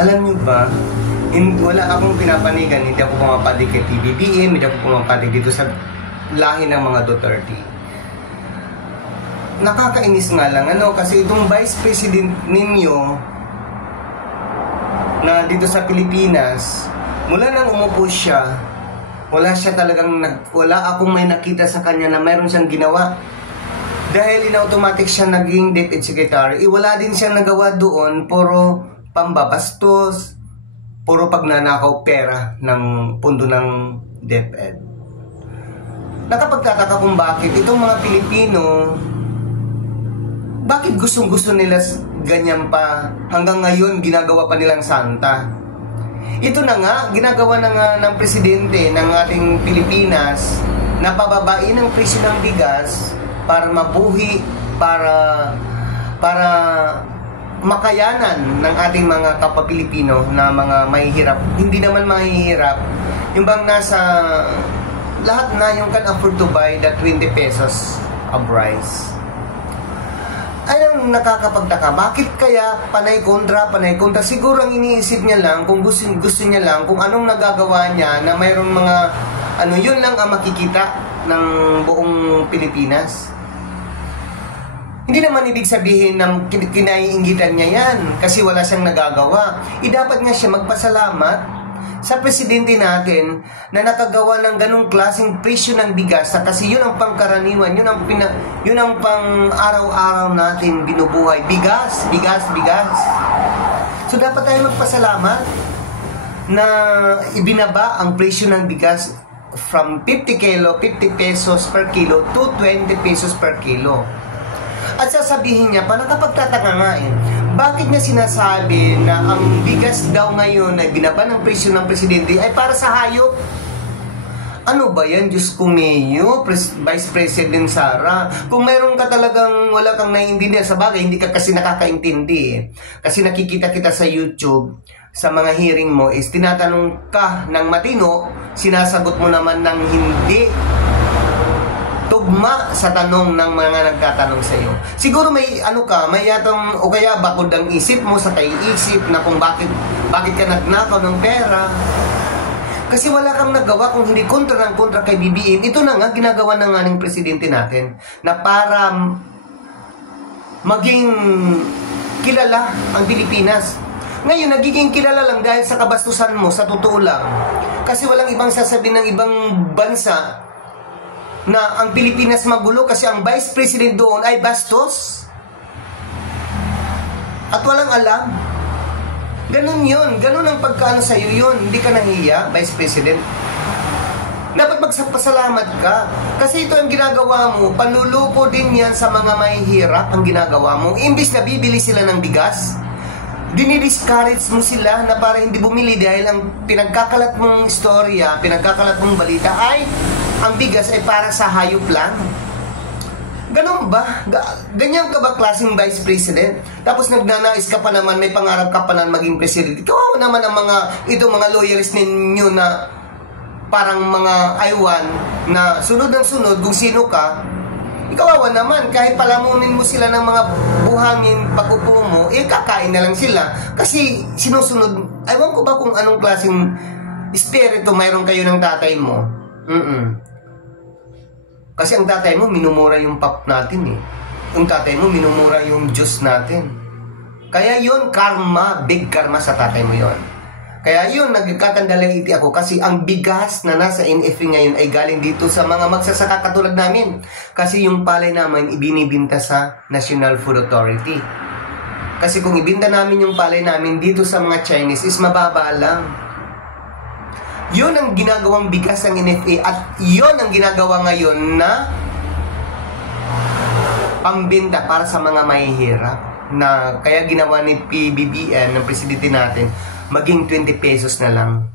Alam niyo ba, wala akong pinapanigan, hindi ako pumapalig kay PBBM, hindi ako pumapalig dito sa lahi ng mga Duterte. Nakakainis nga lang, kasi itong Vice President ninyo na dito sa Pilipinas, mula nang umupo siya, wala akong may nakita sa kanya na mayroon siyang ginawa. Dahil in-automatic siya naging DepEd Secretary, wala din siyang nagawa doon, puro pambabastos, puro pagnanakaw pera ng pundo ng DepEd. Nakapagtataka kung bakit itong mga Pilipino, bakit gustong-gusto nila ganyan pa, hanggang ngayon ginagawa pa nilang santa. Ito na nga, ginagawa na nga ng presidente ng ating Pilipinas na pababain ang presyo ng bigas para mabuhi, para makayanan ng ating mga kapwa Pilipino na mga mahihirap. Hindi naman mahihirap, yung bang nasa lahat na yung can afford to buy the 20 pesos of rice. Ayun, nakakapagtaka, bakit kaya panay kontra? Siguro ang iniisip niya lang, kung gusto niya lang, kung anong nagagawa niya na mayroong mga, yun lang ang makikita ng buong Pilipinas. Hindi naman ibig sabihin na kinaiinggitan niya yan kasi wala siyang nagagawa. Dapat nga siya magpasalamat sa presidente natin na nakagawa ng ganong klaseng presyo ng bigas, kasi yun ang pangkaraniwan, yun ang pang araw-araw natin binubuhay. Bigas. So dapat tayo magpasalamat na ibinaba ang presyo ng bigas from 50 pesos per kilo to 20 pesos per kilo. At sasabihin niya pa, nakapagtataka nga bakit niya sinasabi na ang bigas daw ngayon ay binaba ng presyo ng presidente ay para sa hayop? Ano ba yan, Diyos ko Mayo, Vice President Sara? Kung mayroon ka talagang wala kang naiintindihan, sa bagay, hindi ka kasi nakakaintindi. Kasi nakikita kita sa YouTube, sa mga hearing mo, is tinatanong ka ng matino, sinasagot mo naman ng hindi tugma sa tanong ng mga nagtatanong sa iyo. Siguro may may yatong, o kaya bakod ang isip mo sa kaiisip na kung bakit ka nagnakaw ng pera. Kasi wala kang nagawa kung hindi kontra kay BBM. Ito na nga, ginagawa na nga ng presidente natin na para maging kilala ang Pilipinas. Ngayon, nagiging kilala lang dahil sa kabastusan mo, sa totoo lang. Kasi walang ibang sasabihin ng ibang bansa na ang Pilipinas magulo kasi ang Vice President doon ay bastos at walang alam. Ganun yun. Ganun ang pagkaano sa'yo yun. Hindi ka nahiya, Vice President. Dapat magpasalamat ka. Kasi ito ang ginagawa mo. Panluluko din yan sa mga mahihirap ang ginagawa mo. Imbis na bibili sila ng bigas, dinidiscourage mo sila na para hindi bumili dahil ang pinagkakalat mong istorya, pinagkakalat mong balita ay ang bigas ay para sa hayop lang. Ganon ba? Ganyan ka ba klaseng Vice President? Tapos nagnanais ka pa naman, may pangarap ka pa na maging President. Ikaw naman ang itong mga lawyers ninyo na parang mga aywan na sunod ng sunod kung sino ka. Ikaw naman, kahit palamunin mo sila ng mga buhangin pag-upo mo, kakain na lang sila. Kasi sinusunod, aywan ko ba kung anong klaseng espiritu mayroon kayo ng tatay mo. Kasi ang tatay mo, minumura yung pap natin Yung tatay mo, minumura yung Diyos natin. Kaya yun, karma, big karma sa tatay mo yun. Kaya yun, nagkakandalaiti ako kasi ang bigas na nasa NFA ngayon ay galing dito sa mga magsasaka katulad namin. Kasi yung palay namin, ibinibinta sa National Food Authority. Kasi kung ibinta namin yung palay namin dito sa mga Chinese is mababa lang. Yun ang ginagawang bigas ng NFA at yun ang ginagawa ngayon na pambenta para sa mga mahihirap. Na kaya ginawa ni PBBM, ng presidente natin, maging 20 pesos na lang.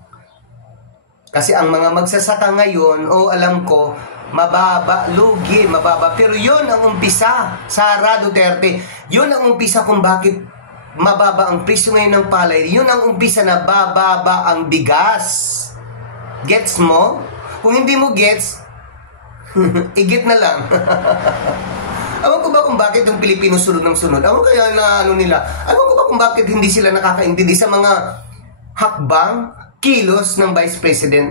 Kasi ang mga magsasaka ngayon, alam ko, mababa, lugi, mababa. Pero yun ang umpisa, Sara Duterte, yun ang umpisa kung bakit mababa ang presyo ngayon ng palay. Yun ang umpisa na bababa ang bigas. Gets mo? Kung hindi mo gets, igit na lang. Awan ko ba ba kung bakit yung Pilipino sunod ng sunod? Ano kaya na ano nila? Alam ko ba kung bakit hindi sila nakakaintindi sa mga hakbang, kilos ng Vice President?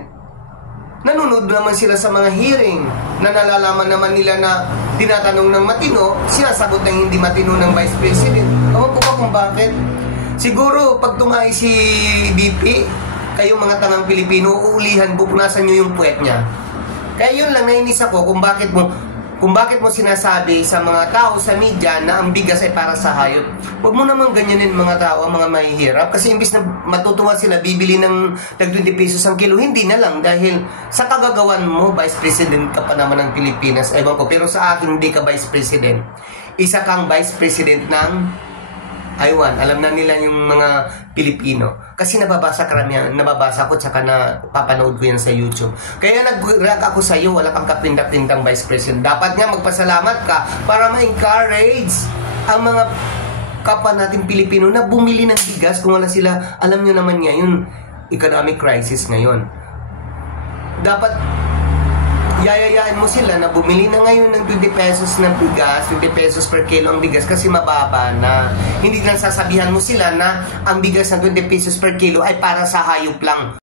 Nanonood naman sila sa mga hearing na nalalaman naman nila na tinatanong ng matino, sinasagot ng hindi matino ng Vice President. Alam ko ba kung bakit? Siguro pag tumay si BP, kayong mga tangang Pilipino, uulihan, pupunasan nyo yung puwet niya. Kaya yun lang, nainis ako kung bakit mo sinasabi sa mga tao sa media na ang bigas ay para sa hayop. Huwag mo naman ganyanin mga tao, mga mahihirap. Kasi imbis na matutuwa sila, bibili ng tag 20 pesos ang kilo, hindi na lang. Dahil sa kagagawan mo, Vice President ka pa naman ng Pilipinas. Ewan ko, pero sa akin, hindi ka Vice President. Isa kang Vice President ng Taiwan. Alam na nila yung mga Pilipino. Kasi nababasa ko tsaka na papanood ko yan sa YouTube. Kaya nag-react ako sa iyo, wala kang kapinda-pindang Vice President. Dapat nga magpasalamat ka para ma-encourage ang mga kapwa natin Pilipino na bumili ng bigas kung wala sila. Alam nyo naman nga yun, economic crisis ngayon. Dapat yayayain mo sila na bumili na ngayon ng 20 pesos ng bigas, 20 pesos per kilo ang bigas kasi mababa na. Hindi lang sasabihan mo sila na ang bigas ng 20 pesos per kilo ay para sa hayop lang.